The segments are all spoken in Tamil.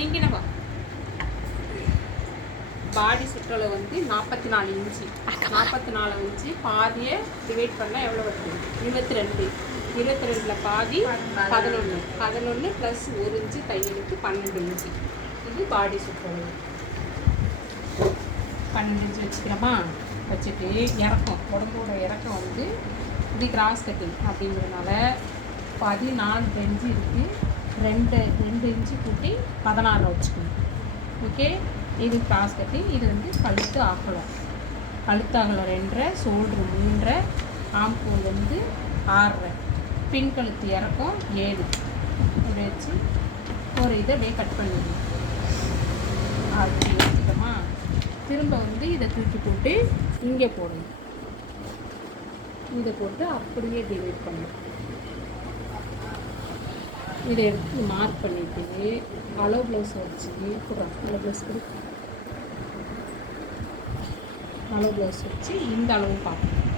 நீங்கள் நம்ம பாடி சுற்றளவு வந்து 44 இன்ச்சு. 44 இன்ச்சு பாதியை டிவைட் பண்ணால் எவ்வளோ வருது? 22. 22ல் பாதி 11. 11 ப்ளஸ் 1 இன்ச்சு தையலுக்கு 12 இன்ச்சு. இது பாடி சுற்றளவு. 12 இன்ச்சு வச்சுக்கிறோமா? வச்சுட்டு இறக்கம், உடம்போட இறக்கம் வந்து இது கிராஸ் கட்டிங் அப்படிங்கிறதுனால 14 இன்ச்சு இருக்குது. 2 இன்ச்சு கூட்டி 16 வச்சுக்கணும். ஓகே, இது கிராஸ் கட்டிங். இது வந்து கழுத்து அகலம். கழுத்து அகலம் 2.5, ஷோல்ட்ரு 3.5, ஆம்கோல் வந்து 6.5, பின் கழுத்து இறக்கம் 7. இப்படி வச்சு ஒரு இதை அப்படியே கட் பண்ணிடணும். அப்படி வச்சுட்டோமா? திரும்ப வந்து இதை தூக்கி போட்டு இங்கே போடணும். இதை போட்டு அப்படியே டிவைட் பண்ணணும். இதை எடுத்து மார்க் பண்ணிவிட்டு அளவு ப்ளவுஸ் வச்சு அளவு ப்ளவுஸ் கொடு. அளவு ப்ளவுஸ் வச்சு இந்த அளவு பார்க்கணும்.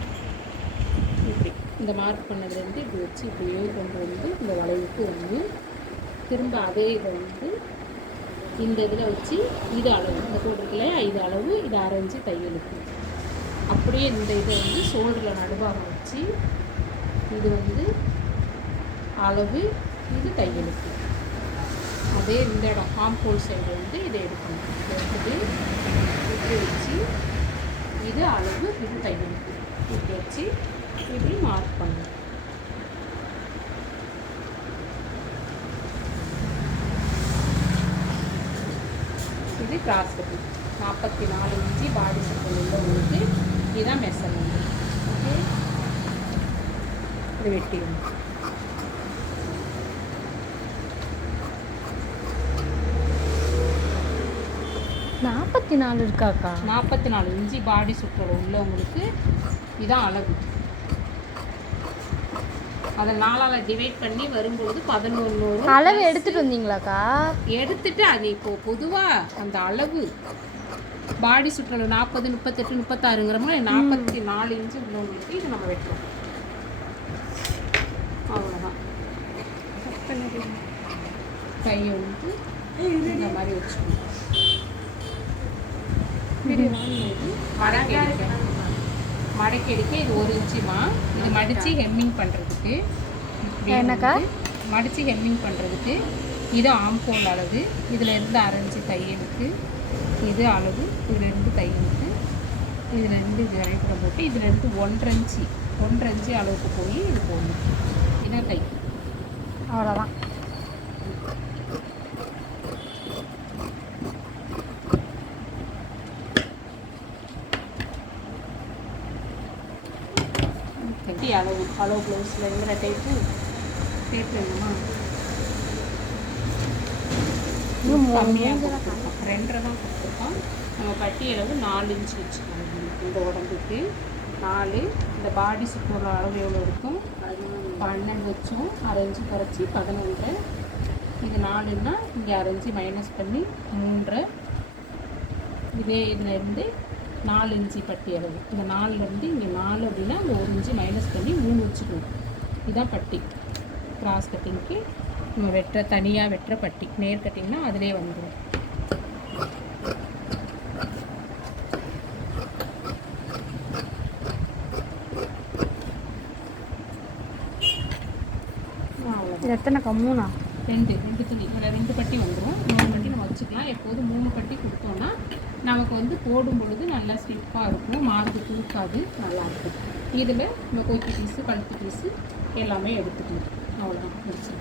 இப்படி இந்த மார்க் பண்ணதுலேருந்து இப்படி வச்சு இப்படியே கொண்டு வந்து இந்த வளைவுக்கு வந்து திரும்ப அதே இதை வந்து இந்த இதில் வச்சு இது அளவு, இந்த போட்டிருக்கலையா, இது அளவு, இது 1/2 இன்ச்சு தையலுக்கு. அப்படியே இந்த இதை வந்து ஷோல்டரில் நடுவாக வச்சு இது வந்து அளவு, இது தையலுக்கு. அதே இந்த இடம் ஆம்கோல் சைடு வந்து இதை எடுக்கணும். எடுத்துட்டு இப்படி வச்சு இது அளவு, இது தையலுக்கு. இப்படி வச்சு இப்படி மார்க் பண்ணணும். இது கிராஸ் கட்டிங். 44 இன்ச்சு பாடி சுற்றல் உள்ளவங்களுக்கு இதுதான் மெஷர்மெண்ட். ஓகே, இது வெட்டிடணும். நாற்பத்தி 44 இருக்காக்கா? 44 இன்ச்சு பாடி சுற்றல் உள்ளவங்களுக்கு இதான் அளவு. அதை 4ஆல் டிவைட் பண்ணி வரும்பொழுது 11 வரும். அளவு எடுத்துகிட்டு வந்தீங்களாக்கா? எடுத்துட்டு அது இப்போது பொதுவாக அந்த அளவு பாடி சுற்றளவு 40, 38, 36ங்கிறோம்னா 44 இன்ச்சு உள்ளவங்களுக்கு இது நம்ம வெட்டுறோம். அவ்வளோதான். கையை வந்து இந்த மாதிரி வச்சுக்கணும். மடக்கி எடுக்க இது 1 இன்ச்சுமா. இது மடித்து ஹெம்மிங் பண்ணுறதுக்கு. என்னக்கா? மடித்து ஹெம்மிங் பண்ணுறதுக்கு இது ஆம்கோல் அளவு. இதில் இருந்து 1/2 இன்ச்சு தையலுக்கு. இது அளவு, இதிலேருந்து தையலுக்கு. இதிலேருந்து இது வரைக்கும் போட்டு இதிலேருந்து 1.5 இன்ச்சு அளவுக்கு போய் இது போடணும். இதான் தை. அவ்வளோதான். கட்டி அளவு ப்ளவுஸில் இருக்கிற டேப்பு வேணுமா? கம்மியாக கொடுத்துருக்கோம். 2.5 தான் கொடுத்துருக்கோம். நம்ம பட்டி அளவு 4 இன்ச்சு வச்சுக்கோங்க. இந்த உடம்புக்கு 4. இந்த பாடி சுற்றோட அளவு எவ்வளோ இருக்கும்? 12 வச்சோம். 1/2 இன்ச்சு குறைச்சி 11. இது 4ன்னா இங்கே 1/2 இன்ச்சு மைனஸ் பண்ணி 3. இதே இதில் இருந்து 4 இன்ச்சு பட்டி அளவு. இந்த 4லேருந்து இங்கே 4 அப்படின்னா அந்த 1 இன்ச்சு மைனஸ் பண்ணி 3 வச்சுக்கணும். இதுதான் பட்டி. கிராஸ் கட்டிங்க்கு நம்ம தனியாக வெட்டுற பட்டி. நேர் கட்டிங்னா அதிலே வந்துடும். எத்தனைக்கா? 3? 2 துணி. இதில் 2 பட்டி வந்துடும். 3 பட்டி நம்ம வச்சுக்கலாம். எப்போதும் 3 பட்டி கொடுத்தோன்னா நமக்கு வந்து போடும் பொழுது நல்லா ஸ்டிஃபாக இருக்கும். மார்க்கு தூக்காது, நல்லாயிருக்கும். இதில் நம்ம கொக்கி பீஸு, கழுத்து பீஸு எல்லாமே எடுத்துக்கணும். அவ்வளோதான் முடிச்சு.